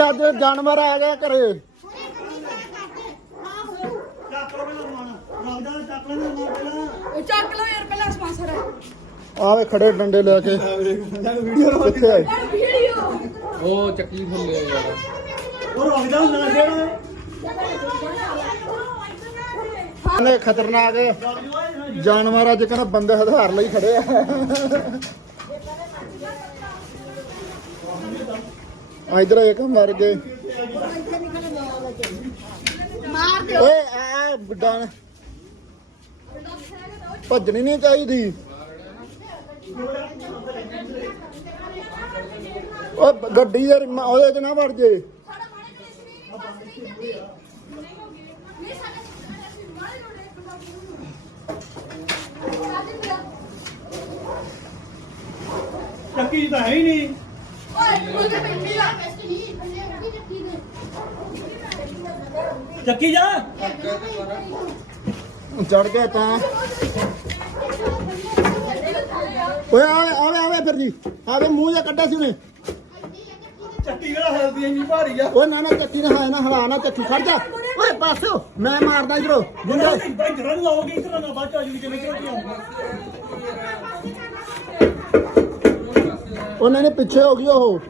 ਅੱਜ ਜਾਨਵਰ ਆ ਗਿਆ ਘਰੇ। ਉਹ ਚੱਕ ਲਓ ਯਾਰ ਪਹਿਲਾਂ ਸਪਾਂਸਰ ਹੈ। ਆਵੇ ਖੜੇ ਡੰਡੇ ਲੈ ਕੇ। ਕਿੱਥੇ ਆਏ। ਵੀਡੀਓ। ਉਹ ਚੱਕੀ ਥੱਲੇ ਯਾਰ। ਨੇ ਖਤਰਨਾਕ ਜਾਨਵਰ ਅੱਜ ਕਹਿੰਦਾ ਬੰਦੇ ਹਥਿਆਰ ਲਈ ਖੜੇ ਆ। ਇਧਰ ਇੱਕ ਮਰ ਗਏ ਮਾਰ ਦਿਓ ਓਏ ਆ ਡਾਂ ਭੱਜਣੀ ਨਹੀਂ ਚਾਹੀਦੀ। ਓ ਗੱਡੀ ਯਾਰ ਉਹਦੇ ਚ ਨਾ ਵੜ ਜੇ। ਚੱਕੀ ਤਾਂ ਹੈ ਹੀ ਨਹੀਂ। ਚੱਕੀ ਜਾ। ਚੜ ਗਿਆ ਤਾਂ। ਓਏ ਆਵੇ ਆਵੇ ਆਵੇ ਫਿਰ ਜੀ। ਆਵੇ ਮੂੰਹ ਜਿਹਾ ਕੱਢਿਆ ਸੀ ਉਹਨੇ। ਚੱਕੀ ਕਿਹੜਾ ਹਲਦੀ ਇੰਨੀ ਭਾਰੀ ਆ। ਓਏ ਨਾ ਨਾ ਚੱਕੀ ਨਾ ਹਾਏ ਨਾ ਹਲਾ ਨਾ ਚੱਕੀ ਖੜ ਜਾ। ਓਏ ਪਾਸੋ ਮੈਂ ਮਾਰਦਾ ਇਧਰੋਂ। ਗੁੰਡਾ ਇਧਰ ਨੂੰ ਆਓਗੇ ਇਧਰ ਨਾ ਬਾਅਦ ਚ ਆ ਜੂਗੀ ਕਿਵੇਂ ਝੋਟੀਆਂ ਉਹਨਾਂ ਨੇ ਪਿੱਛੇ ਹੋ ਗਈ ਉਹ।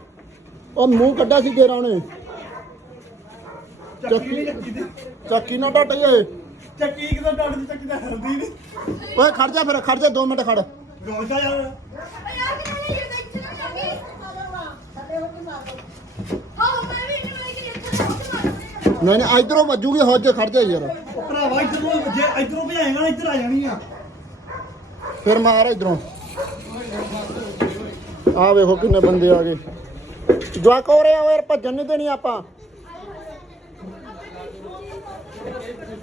ਉਹ ਮੂੰਹ ਕੱਢਿਆ ਸੀ ਗੇਰਾ ਉਹਨੇ। ਚੱਕੀ ਨਹੀਂ ਚੱਕੀ ਨਾ ਟੱਟ ਗਏ ਚੱਕੀ ਕਿਦੋਂ ਡੱਡ ਦੀ ਚੱਕੀ ਤਾਂ ਹਲਦੀ ਨਹੀਂ ਓਏ ਖੜ ਜਾ ਫਿਰ ਖੜ ਜਾ 2 ਮਿੰਟ ਖੜ। ਯਾਰ। ਨਹੀਂ ਨਹੀਂ ਇਧਰੋਂ ਵੱਜੂਗੀ ਹੌਜ ਖੜ ਜਾ ਯਾਰ। ਭਰਾਵਾ ਇਧਰ ਨੂੰ ਜੇ ਇਧਰੋਂ ਭਜਾਏਗਾ ਇੱਧਰ ਆ ਜਾਣੀ ਆ। ਫਿਰ ਮਾਰ ਇਧਰੋਂ। ਆ ਵੇਖੋ ਕਿੰਨੇ ਬੰਦੇ ਆ ਗਏ। ਜਵਾਕ ਹੋ ਰਿਹਾ ਓਏ ਭੱਜਣ ਨਹੀਂ ਦੇਣੀ ਆਪਾਂ।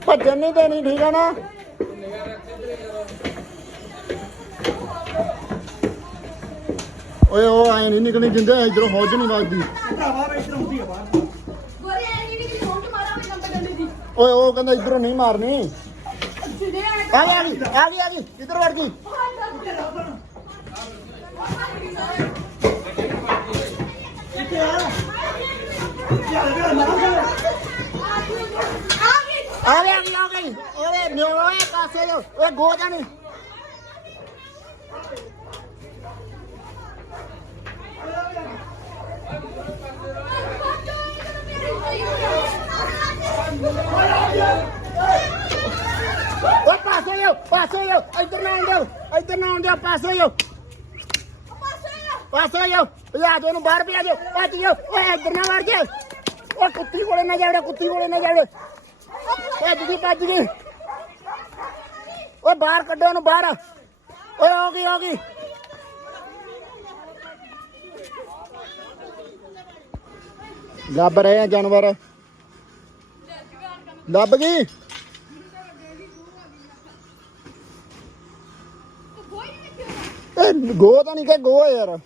ਭੱਜਣ ਨਹੀਂ ਦੇਣੀ ਠੀਕ ਆ ਨਾ? ਓਏ ਉਹ ਐ ਨਹੀਂ ਨਿਕਲਣੀ ਜਿੰਦੇ ਇਧਰੋਂ ਹੌਜ ਨਹੀਂ ਵੱਜਦੀ ਓਏ ਉਹ ਕਹਿੰਦਾ ਇਧਰੋਂ ਨਹੀਂ ਮਾਰਨੀ। ਆ ਗਈ ਆ ਗਈ ਆ ਗਈ ਆ ਗਈ ਇਧਰ ਵੜ ਗਈ। ਕਿੱਥੇ ਆ ਆ ਗਈ। ਓਏ ਨਿਓ ਓਏ ਪਾਸੇ ਜੋ। ਓਏ ਗੋ ਜਾਣੀ। ਓਏ ਪਾਸੇ ਜੋ ਪਾਸੇ ਜੋ। ਇੱਧਰ ਨਾ ਆਉਂਦੇ ਇੱਧਰ ਨਾ ਆਉਂਦੇ ਪਾਸੇ ਜੋ। ਪਾਸੇ ਜੋ ਲਿਆ ਦੇ ਉਹਨੂੰ, ਬਾਹਰ ਪਿਆ ਜੋ ਭੱਜ ਜਾਓ ਓਏ ਇੱਧਰ ਨਾ ਵੜ ਜੇ। ਓਏ ਕੁੱਤੀ ਕੋਲੇ ਨਾ ਜਾਵੇ, ਕੁੱਤੀ ਕੋਲੇ ਨਾ ਜਾਵੇ। ਭੱਜ ਗਈ ਭੱਜ ਗਈ। ਓਏ ਬਾਹਰ ਕੱਢੋ ਉਹਨੂੰ, ਬਾਹਰ। ਓਏ ਆ ਗਈ ਆ ਗਈ। ਲੱਭ ਰਹੇ ਆ ਜਾਨਵਰ। ਲੱਭ ਗਈ। ਗੋ ਤਾਂ ਨਹੀਂ ਕਿ ਗੋ ਯਾਰ।